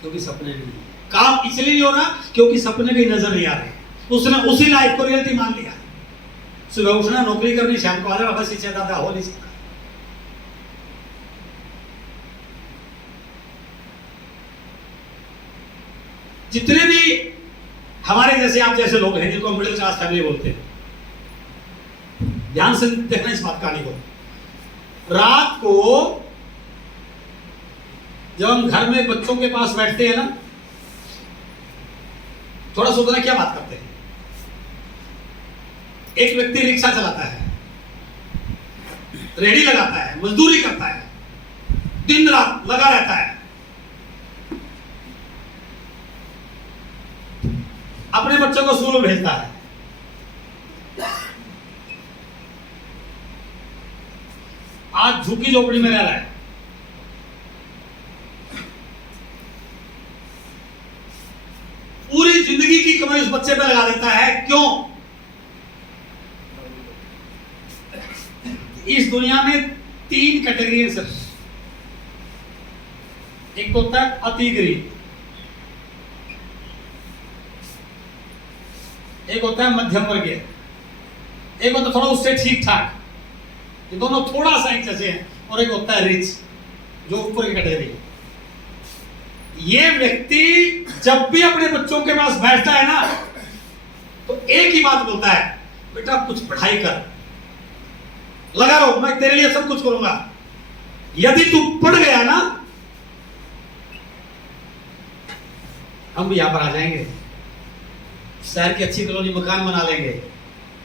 क्योंकि सपने नहीं, काम इसलिए नहीं हो रहा क्योंकि सपने की नजर नहीं आ रहे। उसने उसी लाइफ को रियलिटी मान लिया। सुबह उठना, नौकरी करनी, शाम को आ जाए, बस इससे ज्यादा हो नहीं सकता। जितने भी हमारे जैसे आप जैसे लोग हैं जिनको मिडिल क्लास फैमिली बोलते हैं, ध्यान से देखना इस बात कहानी को। रात को जब हम घर में बच्चों के पास बैठते हैं ना, थोड़ा सोचना क्या बात करते हैं। एक व्यक्ति रिक्शा चलाता है, रेडी लगाता है, मजदूरी करता है, दिन रात लगा रहता है, अपने बच्चों को स्कूल में भेजता है। आज झुग्गी झोपड़ी में रह रहा है। पूरी जिंदगी की कमाई उस बच्चे पे लगा देता है। क्यों? इस दुनिया में 3 कैटेगरी है सर। एक तो होता है अति गरीब, एक होता है मध्यम वर्गीय, एक होता है थोड़ा उससे ठीक ठाक, ये दोनों थोड़ा सा एक जैसे हैं, और एक होता है रिच, जो ऊपर की कैटेगरी। ये व्यक्ति जब भी अपने बच्चों के पास बैठता है ना, तो एक ही बात बोलता है, बेटा कुछ पढ़ाई कर, लगा रहो, मैं तेरे लिए सब कुछ करूंगा। यदि तू पढ़ गया ना, हम भी यहां पर आ जाएंगे, शहर की अच्छी कॉलोनी मकान बना लेंगे,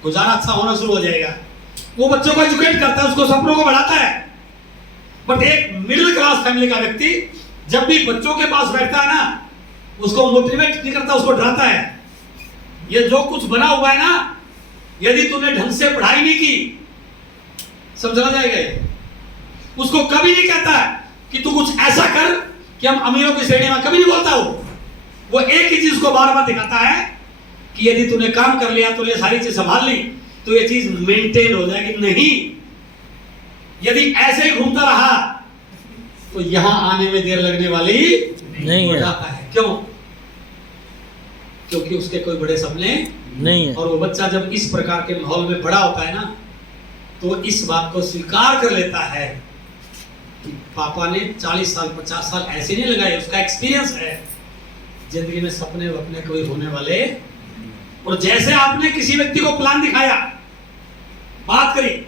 गुजारा अच्छा होना शुरू हो जाएगा। वो बच्चों को एजुकेट करता है, उसको सपनों को बढ़ाता है। बट एक मिडिल क्लास फैमिली का व्यक्ति जब भी बच्चों के पास बैठता है ना, उसको मोटिवेट नहीं करता, उसको डराता है। ये जो कुछ बना हुआ है ना, यदि तूने ढंग से पढ़ाई नहीं की, सब चला जाएगा। ये उसको कभी नहीं कहता है कि तू कुछ ऐसा कर कि हम अमीरों की श्रेणी में, कभी नहीं बोलता। वो एक ही चीज को बार बार दिखाता है कि यदि तूने काम कर लिया, तूने सारी चीज संभाल ली, तो ये चीज मेंटेन हो जाएगी। नहीं, यदि ऐसे ही घूमता रहा तो यहां आने में देर लगने वाली नहीं है। क्यों? क्योंकि उसके कोई बड़े सपने नहीं है। और वो बच्चा जब इस प्रकार के माहौल में बड़ा होता है ना, तो इस बात को स्वीकार कर लेता है कि पापा ने 40 साल 50 साल ऐसे नहीं लगाए, उसका एक्सपीरियंस है। जिंदगी में सपने वपने कोई होने वाले। और जैसे आपने किसी व्यक्ति को प्लान दिखाया, बात करी,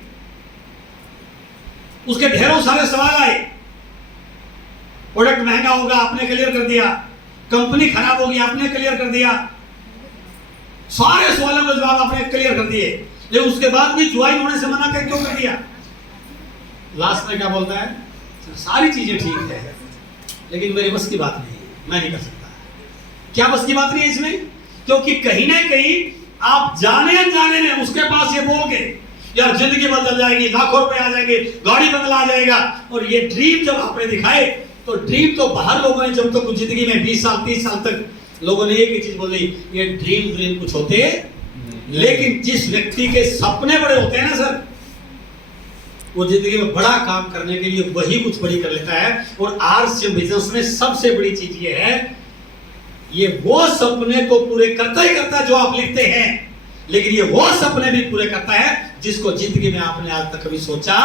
उसके ढेरों सारे सवाल आए, प्रोडक्ट महंगा होगा, आपने क्लियर कर दिया, कंपनी खराब होगी, आपने क्लियर कर दिया, सारे सवालों के जवाब आपने क्लियर कर दिए, लेकिन उसके बाद भी ज्वाइन होने से मना कर क्यों कर दिया? लास्ट में क्या बोलता है? सारी चीजें ठीक है, लेकिन मेरी बस की बात नहीं है, मैं नहीं कर सकता। क्या बस की बात नहीं है इसमें? क्योंकि कहीं ना कहीं आप जाने अनजाने में उसके पास ये बोल के, यार जिंदगी बदल जाएगी, लाखों रुपए आ जाएंगे, गाड़ी बंगला आ जाएगा, और ये ड्रीम जब आपने दिखाए, तो ड्रीम तो बाहर लोगों ने जब तक जिंदगी में 20 साल 30 साल तक लोगों ने एक ही चीज बोली, ये ड्रीम कुछ होते। लेकिन जिस व्यक्ति के सपने बड़े होते हैं ना सर, वो जिंदगी में बड़ा काम करने के लिए वही कुछ बड़ी कर लेता है। और आरसीएम बिजनेस में सबसे बड़ी चीज ये है, ये वो सपने को पूरे करता ही करता है जो आप लिखते हैं, लेकिन ये वो सपने भी पूरे करता है जिसको जिंदगी में आपने आज तक कभी सोचा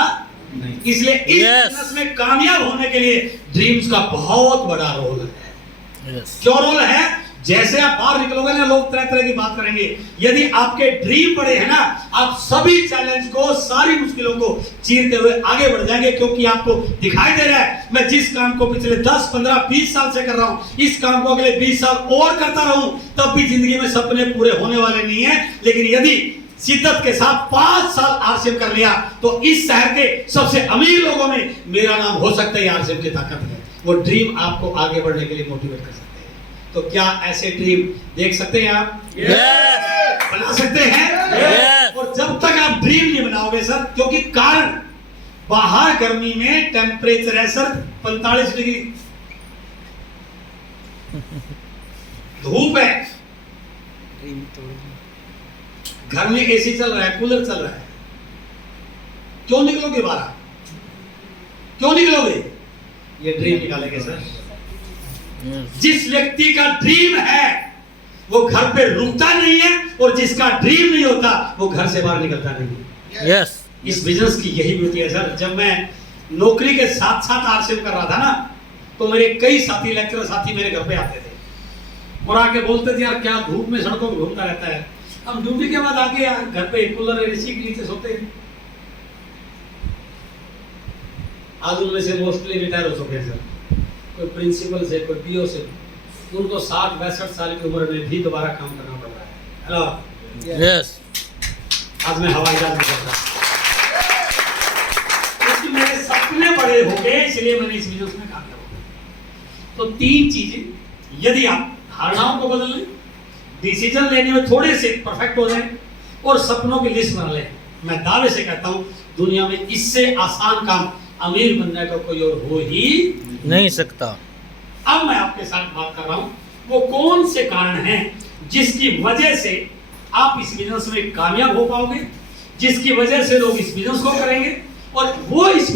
नहीं। इसलिए इस बिजनेस में कामयाब होने के लिए ड्रीम्स का बहुत बड़ा रोल है। क्यों रोल है? जैसे आप बाहर निकलोगे ना, लोग तरह तरह की बात करेंगे। यदि आपके ड्रीम बड़े हैं ना, आप सभी चैलेंज को, सारी मुश्किलों को चीरते हुए आगे बढ़ जाएंगे, क्योंकि आपको दिखाई दे रहा है मैं जिस काम को पिछले 10 15 20 साल से कर रहा हूं, इस काम को अगले 20 साल और करता रहूं, तब भी जिंदगी में सपने पूरे होने वाले नहीं है। लेकिन यदि शिद्दत के साथ 5 साल आरसीएम कर लिया, तो इस शहर के सबसे अमीर लोगों में मेरा नाम हो सकता है। आरसीएम की ताकत है, वो ड्रीम आपको आगे बढ़ने के लिए मोटिवेट कर सकते हैं। तो क्या ऐसे ड्रीम देख सकते हैं आप? yes! बना सकते हैं? yes! और जब तक आप ड्रीम नहीं बनाओगे सर, क्योंकि कारण बाहर गर्मी में टेम्परेचर है सर 45 डिग्री, धूप है, घर में एसी चल रहा है, कूलर चल रहा है, क्यों निकलोगे बाहर? क्यों निकलोगे? ये ड्रीम निकालेंगे सर। जिस व्यक्ति का ड्रीम है वो घर पे रुकता नहीं है, और जिसका ड्रीम नहीं होता वो घर से बाहर निकलता नहीं है। यस, इस बिजनेस की यही ब्यूटी है सर। जब मैं नौकरी के साथ साथ आरसीएम कर रहा था ना, तो मेरे कई साथी, लेक्चरर साथी मेरे घर पे आते थे और आके बोलते थे, यार क्या धूप में सड़कों पर घूमता रहता है, हम ड्यूटी के बाद आके यार घर पे कूलर एसी के नीचे सोते हैं। आज उनमें से मोस्टली रिटायर हो चुके हैं सर, कोई प्रिंसिपल से, कोई पीओ से, उनको 60-62 साल की उम्र में भी दोबारा काम करना पड़ रहा है। हेलो, यस, आज मैं हवाई जहाज में करता, क्योंकि मेरे सपने बड़े हो गए, इसलिए मैंने इस बिजनेस में कामयाब हो गया। तो 3 चीजें, यदि आप धारणाओं को बदल लें, डिसीजन लेने में थोड़े से परफेक्ट हो जाए और सपनों की लिस्ट बना लें, मैं दावे से कहता हूं दुनिया में इससे आसान काम अमीर बनने का कोई और हो ही नहीं सकता। अब मैं आपके साथ बात कर रहा हूं, वो कौन से कारण हैं जिसकी वजह से आप इस बिजनेस में कामयाब हो पाओगे, जिसकी वजह से लोग इस बिजनेस को करेंगे और वो इस